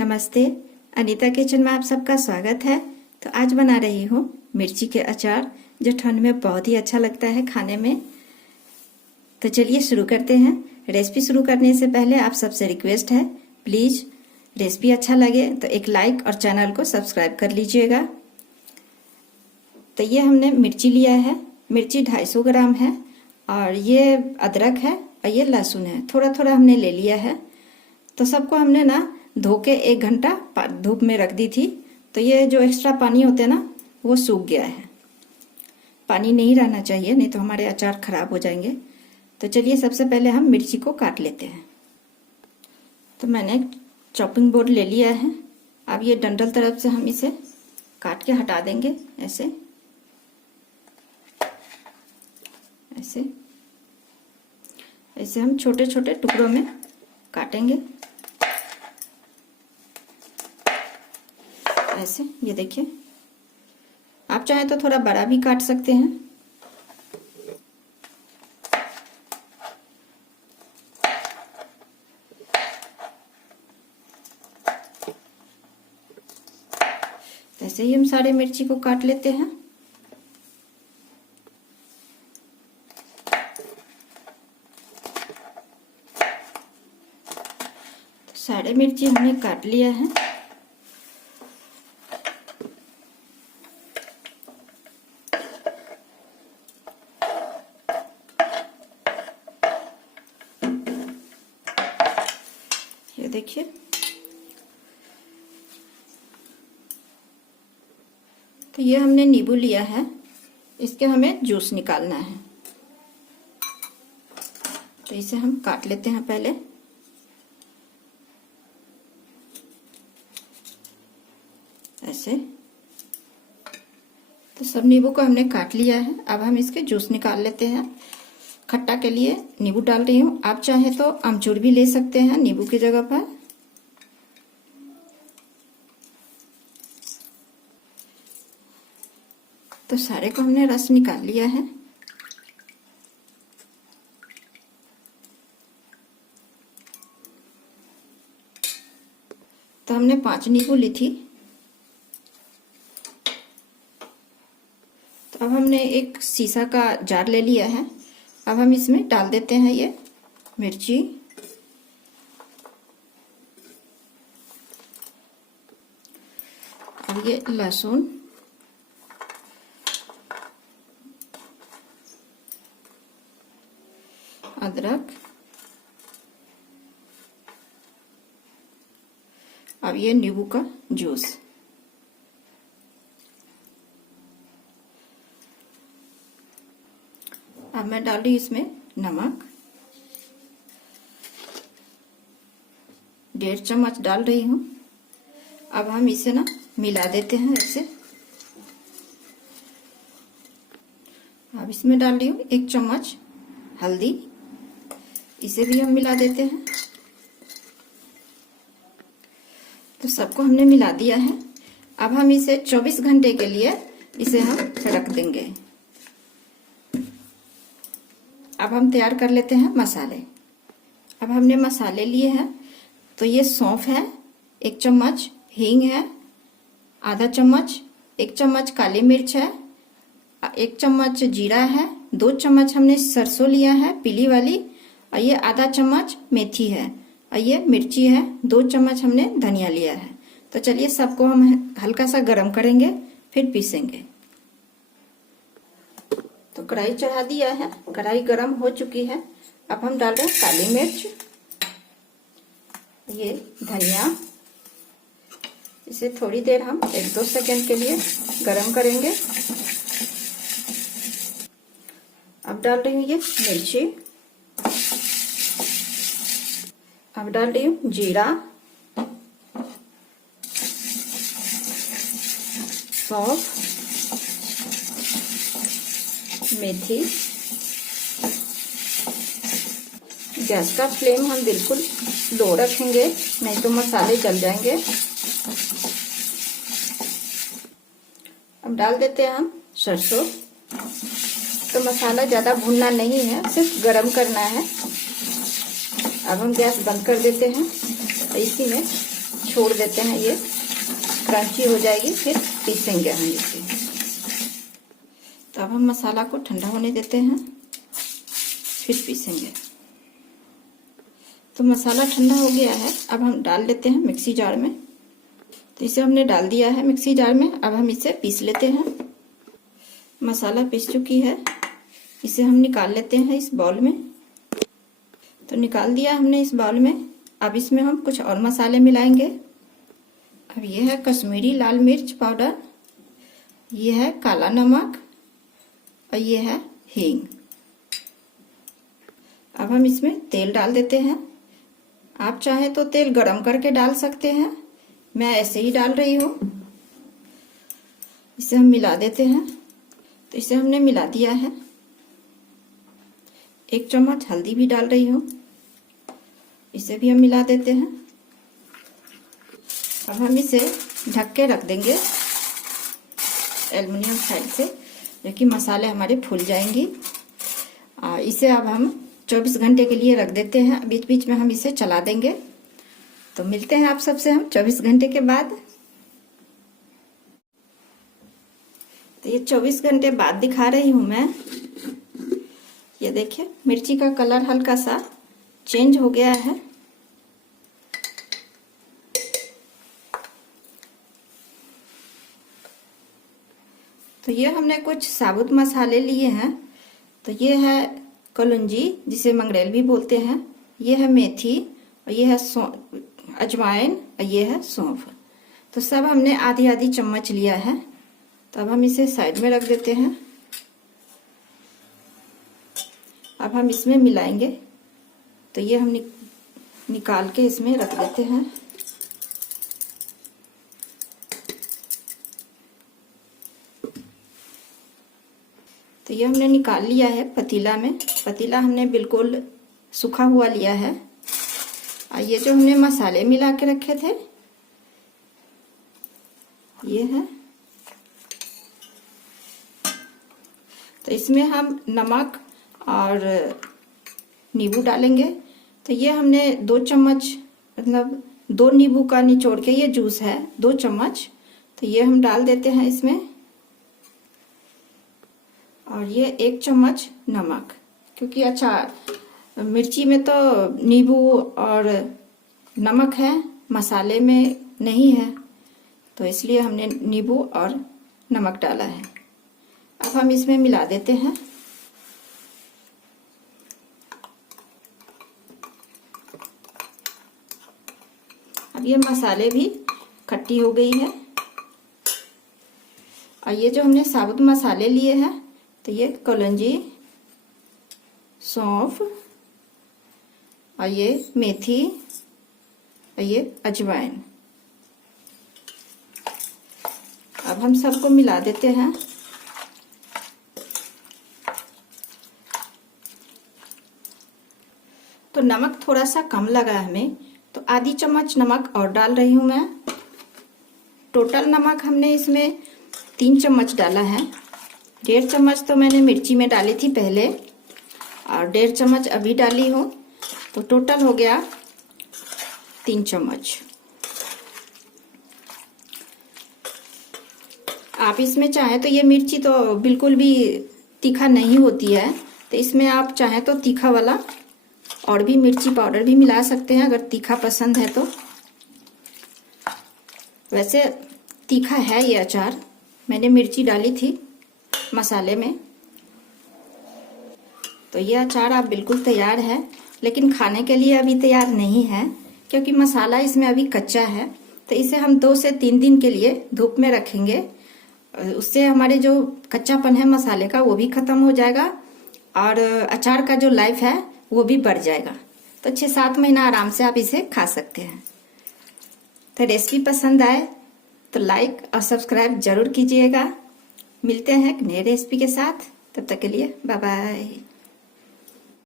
नमस्ते, अनीता किचन में आप सबका स्वागत है। तो आज बना रही हूँ मिर्ची के अचार, जो ठंड में बहुत ही अच्छा लगता है खाने में। तो चलिए शुरू करते हैं। रेसिपी शुरू करने से पहले आप सबसे रिक्वेस्ट है, प्लीज़ रेसिपी अच्छा लगे तो एक लाइक और चैनल को सब्सक्राइब कर लीजिएगा। तो ये हमने मिर्ची लिया है, मिर्ची 250 ग्राम है, और ये अदरक है और ये लहसुन है, थोड़ा थोड़ा हमने ले लिया है। तो सबको हमने ना धो के 1 घंटा धूप में रख दी थी, तो ये जो एक्स्ट्रा पानी होते हैं ना वो सूख गया है। पानी नहीं रहना चाहिए, नहीं तो हमारे अचार खराब हो जाएंगे। तो चलिए सबसे पहले हम मिर्ची को काट लेते हैं। तो मैंने एक चॉपिंग बोर्ड ले लिया है। अब ये डंठल तरफ से हम इसे काट के हटा देंगे, ऐसे ऐसे ऐसे हम छोटे छोटे टुकड़ों में काटेंगे, ऐसे। ये देखिए, आप चाहे तो थोड़ा बड़ा भी काट सकते हैं। ऐसे ही हम सारे मिर्ची को काट लेते हैं। तो सारे मिर्ची हमने काट लिया है। ये देखिए, तो ये हमने नींबू लिया है, इसके हमें जूस निकालना है। तो इसे हम काट लेते हैं पहले। ऐसे। तो सब नींबू को हमने काट लिया है। अब हम इसके जूस निकाल लेते हैं। खट्टा के लिए नींबू डाल रही हूँ, आप चाहे तो अमचूर भी ले सकते हैं नींबू की जगह पर। तो सारे को हमने रस निकाल लिया है। तो हमने 5 नींबू ली थी। तो अब हमने एक शीशा का जार ले लिया है। अब हम इसमें डाल देते हैं ये मिर्ची, और ये लहसुन, अदरक, अब ये नींबू का जूस। अब मैं डाल रही हूँ इसमें नमक, 1.5 चम्मच डाल रही हूँ। अब हम इसे ना मिला देते हैं ऐसे। अब इसमें डाल रही हूँ 1 चम्मच हल्दी, इसे भी हम मिला देते हैं। तो सबको हमने मिला दिया है। अब हम इसे 24 घंटे के लिए इसे हम रख देंगे। अब हम तैयार कर लेते हैं मसाले। अब हमने मसाले लिए हैं। तो ये सौंफ है 1 चम्मच, हींग है आधा चम्मच, 1 चम्मच काली मिर्च है, 1 चम्मच जीरा है, 2 चम्मच हमने सरसों लिया है पीली वाली, और ये आधा चम्मच मेथी है, और ये मिर्ची है, 2 चम्मच हमने धनिया लिया है। तो चलिए सबको हम हल्का सा गरम करेंगे, फिर पीसेंगे। तो कढ़ाई चढ़ा दिया है, कढ़ाई गरम हो चुकी है। अब हम डाल रहे हैं काली मिर्च, ये धनिया। इसे थोड़ी देर हम 1-2 सेकंड के लिए गरम करेंगे। अब डाल रही हूँ ये मिर्ची, अब डाल रही हूँ जीरा, सौंफ, मेथी। गैस का फ्लेम हम बिल्कुल लो रखेंगे, नहीं तो मसाले जल जाएंगे। अब डाल देते हैं हम सरसों। तो मसाला ज़्यादा भूनना नहीं है, सिर्फ गरम करना है। अब हम गैस बंद कर देते हैं। इसी में छोड़ देते हैं, ये क्रंची हो जाएगी, फिर पीसेंगे हम इसे। तो अब हम मसाला को ठंडा होने देते हैं, फिर पीसेंगे। तो मसाला ठंडा हो गया है, अब हम डाल लेते हैं मिक्सी जार में। तो इसे हमने डाल दिया है मिक्सी जार में, अब हम इसे पीस लेते हैं। मसाला पीस चुकी है, इसे हम निकाल लेते हैं इस बाउल में। तो निकाल दिया हमने इस बाउल में। अब इसमें हम कुछ और मसाले मिलाएंगे। अब ये है कश्मीरी लाल मिर्च पाउडर, ये है काला नमक और ये है हींग। अब हम इसमें तेल डाल देते हैं। आप चाहे तो तेल गरम करके डाल सकते हैं, मैं ऐसे ही डाल रही हूँ। इसे हम मिला देते हैं। तो इसे हमने मिला दिया है। 1 चम्मच हल्दी भी डाल रही हूँ, इसे भी हम मिला देते हैं। अब हम इसे ढक के रख देंगे एल्युमिनियम फाइल से, जो कि मसाले हमारे फूल जाएंगी। इसे अब हम 24 घंटे के लिए रख देते हैं। बीच बीच में हम इसे चला देंगे। तो मिलते हैं आप सबसे हम 24 घंटे के बाद। तो ये 24 घंटे बाद दिखा रही हूं मैं। ये देखिए मिर्ची का कलर हल्का सा चेंज हो गया है। तो ये हमने कुछ साबुत मसाले लिए हैं। तो ये है कलौंजी, जिसे मंगरेल भी बोलते हैं, ये है मेथी और ये है अजवाइन और ये है सौंफ। तो सब हमने आधी आधी चम्मच लिया है। तो अब हम इसे साइड में रख देते हैं। अब हम इसमें मिलाएंगे। तो ये हम निकाल के इसमें रख देते हैं। तो ये हमने निकाल लिया है पतीला में। पतीला हमने बिल्कुल सूखा हुआ लिया है। और ये जो हमने मसाले मिला के रखे थे, ये है। तो इसमें हम नमक और नींबू डालेंगे। तो ये हमने 2 चम्मच, मतलब 2 नींबू का निचोड़ के ये जूस है, 2 चम्मच। तो ये हम डाल देते हैं इसमें। और ये 1 चम्मच नमक, क्योंकि अचार मिर्ची में तो नींबू और नमक है, मसाले में नहीं है, तो इसलिए हमने नींबू और नमक डाला है। अब हम इसमें मिला देते हैं। अब ये मसाले भी खट्टी हो गई है। और ये जो हमने साबुत मसाले लिए हैं, तो ये कलौंजी, सौंफ और ये मेथी और ये अजवाइन। अब हम सबको मिला देते हैं। तो नमक थोड़ा सा कम लगा हमें, तो आधी चम्मच नमक और डाल रही हूं मैं। टोटल नमक हमने इसमें 3 चम्मच डाला है। 1.5 चम्मच तो मैंने मिर्ची में डाली थी पहले और 1.5 चम्मच अभी डाली हूँ, तो टोटल हो गया 3 चम्मच। आप इसमें चाहें तो ये मिर्ची तो बिल्कुल भी तीखा नहीं होती है, तो इसमें आप चाहें तो तीखा वाला और भी मिर्ची पाउडर भी मिला सकते हैं, अगर तीखा पसंद है तो। वैसे तीखा है ये अचार, मैंने मिर्ची डाली थी मसाले में। तो ये अचार आप बिल्कुल तैयार है, लेकिन खाने के लिए अभी तैयार नहीं है, क्योंकि मसाला इसमें अभी कच्चा है। तो इसे हम 2 से 3 दिन के लिए धूप में रखेंगे। उससे हमारे जो कच्चापन है मसाले का वो भी खत्म हो जाएगा और अचार का जो लाइफ है वो भी बढ़ जाएगा। तो 6-7 महीना आराम से आप इसे खा सकते हैं। तो रेसिपी पसंद आए तो लाइक और सब्सक्राइब जरूर कीजिएगा। मिलते हैं एक नए रेसिपी के साथ, तब तक के लिए बाय बाय।